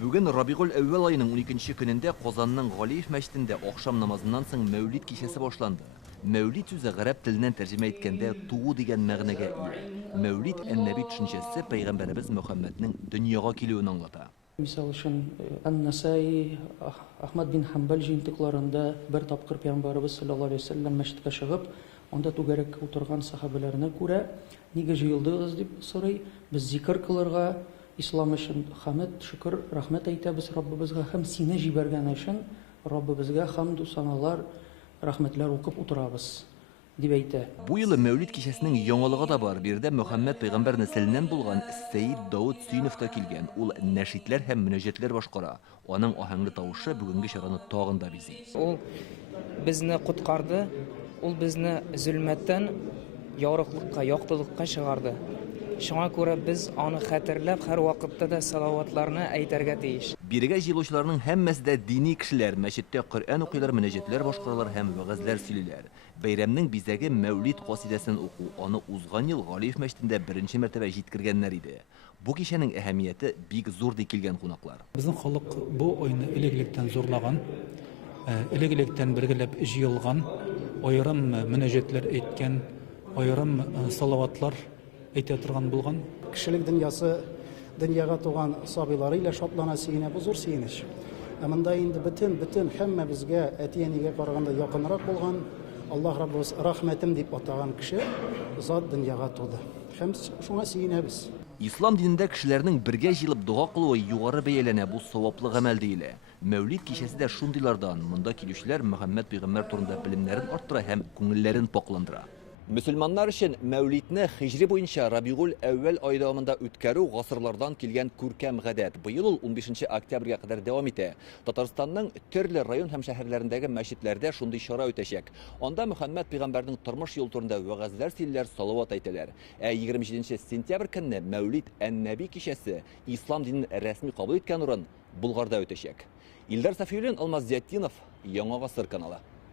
Бүген Рабигуль әүвәл айының 12-нче көнендә Казанның Галиев мәчетендә ахшам намазыннан соң Мәүлид кичәсе башланды. Мәүлид сүзе гарәп теленнән тәрҗемә әйткәндә туу дигән мәгънәгә ия. Мәүлид әннәби төшенчәсе Пәйгамбәребез Мөхәммәднең дөньяга килүен аңлата. Мисал өчен Ан-Насаи, Ахмад бин Ханбал җыентыкларында бер тапкыр Пәйгамбәребез саллаллаһу алейһи ва саллям мәчеткә чыгып, анда түгәрәк утырган сахабаларына күрә, нигә җыелдыгыз дип сорый. Без зикр кылырга, ислам өчен хәмд, шөкр, рәхмәт әйтәбез Раббыбызга һәм сине җибәргән өчен Раббыбызга хәмд, саналар, рәхмәтләр укып утырабыз дип әйтә. Бу елы Мәүлид кичәсенең яңалыгы да бар. Бирдә Мөхәммәд пәйгамбәр нәселеннән булган Сәйид Дауд Сөйнов та килгән. Ул нәшидләр һәм мөнәҗәтләр башкара. Аның аһәңле тавышы бүгенге чараны тагын да бизи. Ул безне коткарды, ул безне зөлмәттән ярыклыкка, яктылыкка чыгарды. Шуңа күрә без аны хәтерләп һәр вакытта да салаватларны әйтергә тиеш. Бирегә җыелучыларның һәммәсе дә дини кешеләр, мәчеттә Коръән укыйлар, мөнәҗәтләр башкаралар һәм вәгазьләр сөйлиләр. Бәйрәмнең бизәге Мәүлид касидәсен уку. Аны узган ел Галиев мәчетендә беренче мәртәбә җиткергәннәр иде. Бу кичәнең әһәмияте бик зур ди килгән кунаклар. Безнең халык бу ойны элек-электән зурлаган, элек-электән бергәләп җыелган, аерым мөнәҗәтләр әйткән, аерым салаватлар әйтә торган булган. Кешелек дөньясы, дөньяга туган сабыйлары илә шатлана сөенә, бу зур сөенеч. Монда инде бөтен һәммә безгә әти-әнигә караганда якынрак булган, Аллаһ Раббыбыз рәхмәтем дип атаган кеше зат дөньяга туды. Һәм шуңа сөенәбез. Ислам динендә кешеләрнең бергә җыелып дуга кылуы югары бәяләнә, бу саваплы гамәл диелә. Мәүлид кичәсе дә шундыйлардан. Монда килүчеләр Мөхәммәд пәйгамбәр турында белемнәрен арттыра һәм күңелләрен пакландыра. Мөселманнар өчен Мәүлидне хиҗри буенча Рабигуль әүвәл ай дәвамында үткәрү гасырлардан килгән күркәм гадәт. Быел ул 15 октябрьгә кадәр дәвам итә. Татарстанның төрле район һәм шәһәрләрендәге мәчетләрдә шундый чара үтәчәк. Анда Мөхәммәд пәйгамбәрнең тормыш юл турында вәгазьләр сөйлиләр, салават әйтәләр. 27 сентябрь көнне Мәүлид әннәби кичәсе ислам динен рәсми кабул иткән урын Булгарда үтәчәк. Илдар Сафиуллин, Алмаз Зиятдинов, Яңа гасыр каналы.